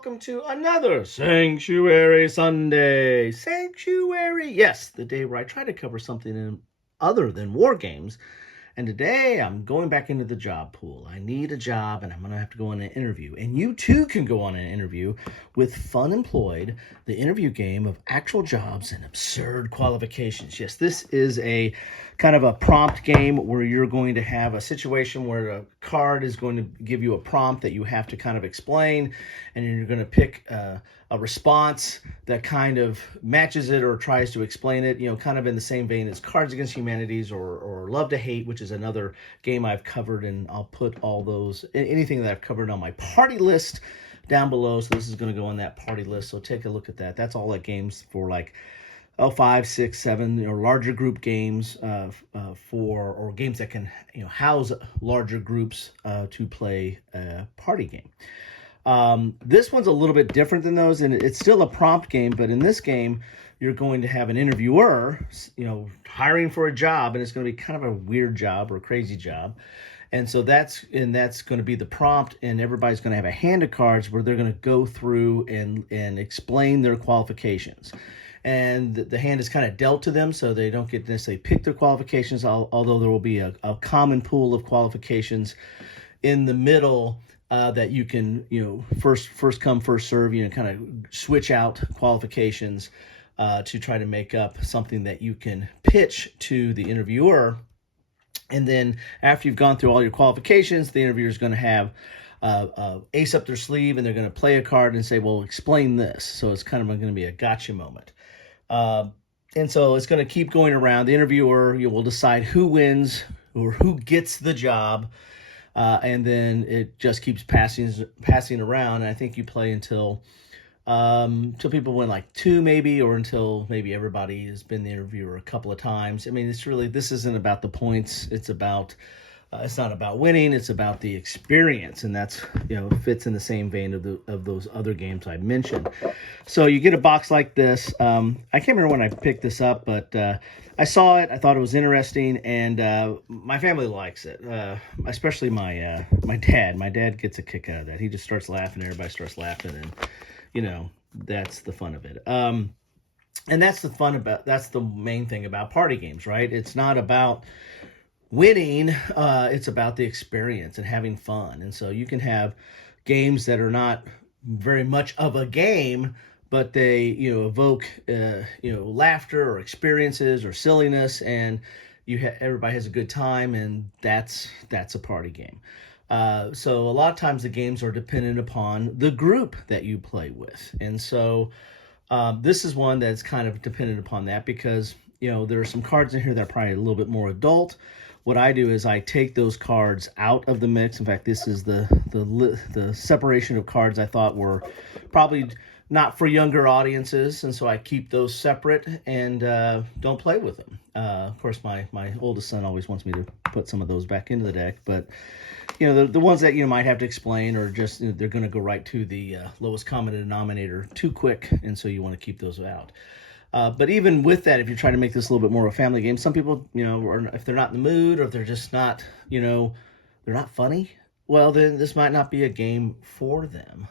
welcome to another Sanctuary Sunday. Sanctuary, yes, the day where I try to cover something other than war games. And today I'm going back into the job pool. I need a job and I'm going to have to go on an interview. And you too can go on an interview with Funemployed, the interview game of actual jobs and absurd qualifications. Yes, this is a kind of a prompt game where you're going to have a situation where a card is going to give you a prompt that you have to kind of explain, and you're going to pick a response that kind of matches it or tries to explain it, kind of in the same vein as Cards Against Humanities or Love to Hate, which is another game I've covered, and I'll put all those, anything that I've covered on my party list down below. So this is going to go on that party list. So take a look at that. That's all that games for like 5, 6, 7, or larger group games or games that can house larger groups to play a party game. This one's a little bit different than those, and it's still a prompt game, but in this game you're going to have an interviewer hiring for a job, and it's going to be kind of a weird job or a crazy job. And so that's going to be the prompt, and everybody's going to have a hand of cards where they're going to go through and explain their qualifications. And the hand is kind of dealt to them, so they don't get to necessarily pick their qualifications, although there will be a common pool of qualifications in the middle that you can, first come, first serve, kind of switch out qualifications to try to make up something that you can pitch to the interviewer. And then after you've gone through all your qualifications, the interviewer is going to have ace up their sleeve, and they're going to play a card and say, well, explain this. So it's kind of going to be a gotcha moment. And so it's going to keep going around. The interviewer will decide who wins or who gets the job. And then it just keeps passing around. And I think you play until people win like 2 maybe, or until maybe everybody has been the interviewer a couple of times. I mean, this isn't about the points. It's not about winning. It's about the experience, and that's fits in the same vein of those other games I mentioned. So you get a box like this. I can't remember when I picked this up, but I saw it. I thought it was interesting, and my family likes it, especially my dad. My dad gets a kick out of that. He just starts laughing. Everybody starts laughing, and that's the fun of it. And that's the main thing about party games, right? It's not about winning, it's about the experience and having fun. And so you can have games that are not very much of a game, but they evoke laughter or experiences or silliness, and everybody has a good time, and that's a party game. So a lot of times the games are dependent upon the group that you play with, and so this is one that's kind of dependent upon that, because there are some cards in here that are probably a little bit more adult. What I do is I take those cards out of the mix. In fact, this is the separation of cards I thought were probably not for younger audiences, and so I keep those separate and don't play with them. Of course, my oldest son always wants me to put some of those back into the deck, but the ones that might have to explain, or just they're going to go right to the lowest common denominator too quick, and so you want to keep those out. But even with that, if you're trying to make this a little bit more of a family game, some people, if they're not in the mood, or if they're just not, they're not funny, well, then this might not be a game for them.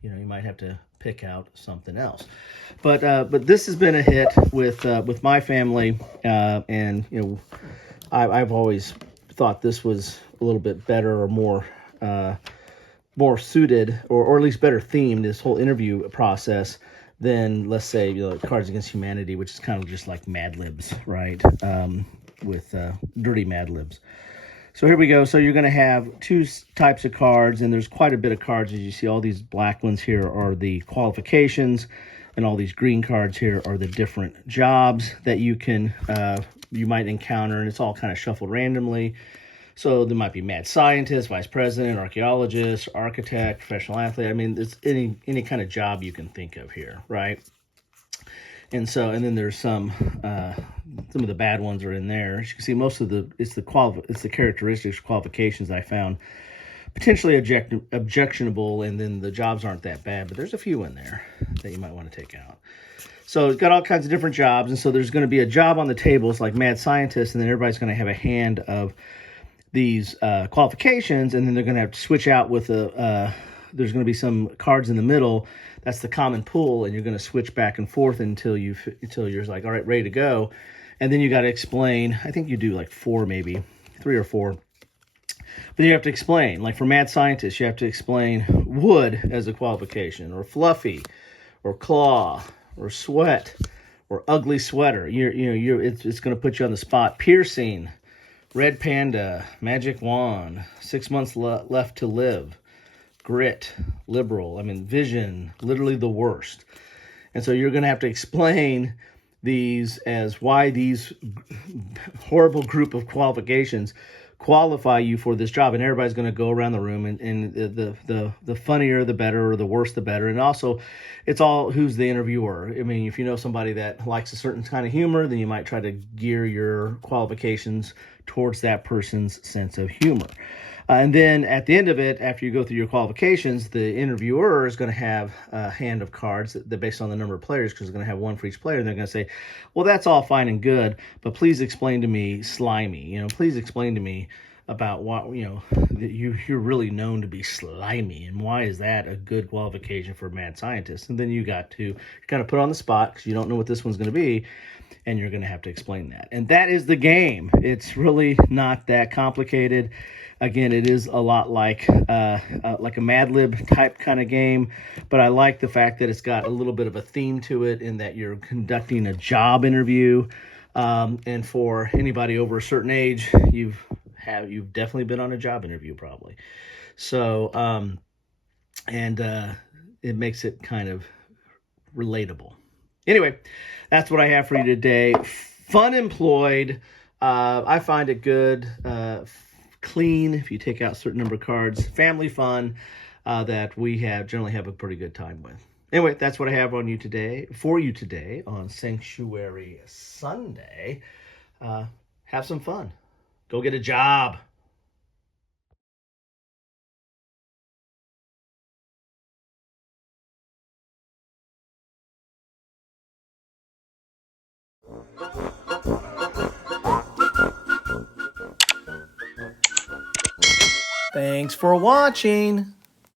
You might have to pick out something else. But this has been a hit with my family, and I've always thought this was a little bit better, or more suited, or at least better themed, this whole interview process, than, let's say, Cards Against Humanity, which is kind of just like Mad Libs, right? With dirty Mad Libs. So here we go. So you're going to have 2 types of cards, and there's quite a bit of cards. As you see, all these black ones here are the qualifications, and all these green cards here are the different jobs that you might encounter, and it's all kind of shuffled randomly. So there might be mad scientist, vice president, archaeologist, architect, professional athlete. I mean, it's any kind of job you can think of here, right? And then there's some of the bad ones are in there. As you can see, most of it's the characteristics, qualifications I found potentially objectionable, and then the jobs aren't that bad, but there's a few in there that you might want to take out. So it's got all kinds of different jobs, and so there's going to be a job on the table. It's like mad scientist, and then everybody's going to have a hand of these qualifications, and then they're going to have to switch out with there's going to be some cards in the middle. That's the common pool, and you're going to switch back and forth until you're like, all right, ready to go. And then you got to explain. I think you do like 4, maybe 3 or 4. But you have to explain. Like for mad scientists, you have to explain wood as a qualification, or fluffy, or claw, or sweat, or ugly sweater. It's going to put you on the spot. Piercing, red panda, magic wand, 6 months left to live, grit, liberal. Vision, literally the worst. And so you're going to have to explain these as why these horrible group of qualifications qualify you for this job. And everybody's going to go around the room, and the funnier the better, or the worse the better. And also, it's all who's the interviewer. If you know somebody that likes a certain kind of humor, then you might try to gear your qualifications towards that person's sense of humor. And then at the end of it, after you go through your qualifications, the interviewer is going to have a hand of cards that based on the number of players, because it's going to have one for each player. And they're going to say, well, that's all fine and good, but please explain to me slimy. Please explain to me about what, that you're really known to be slimy, and why is that a good qualification for a mad scientist? And then you got to kind of put on the spot, because you don't know what this one's going to be, and you're going to have to explain that. And that is the game. It's really not that complicated. Again, it is a lot like a Mad Lib type kind of game, but I like the fact that it's got a little bit of a theme to it, in that you're conducting a job interview. And for anybody over a certain age, you've definitely been on a job interview probably. So, it makes it kind of relatable. Anyway, that's what I have for you today. Funemployed. I find it good. Clean, if you take out a certain number of cards. Family fun that we generally have a pretty good time with. Anyway, that's what I have for you today on Sanctuary Sunday. Have some fun. Go get a job. Thanks for watching.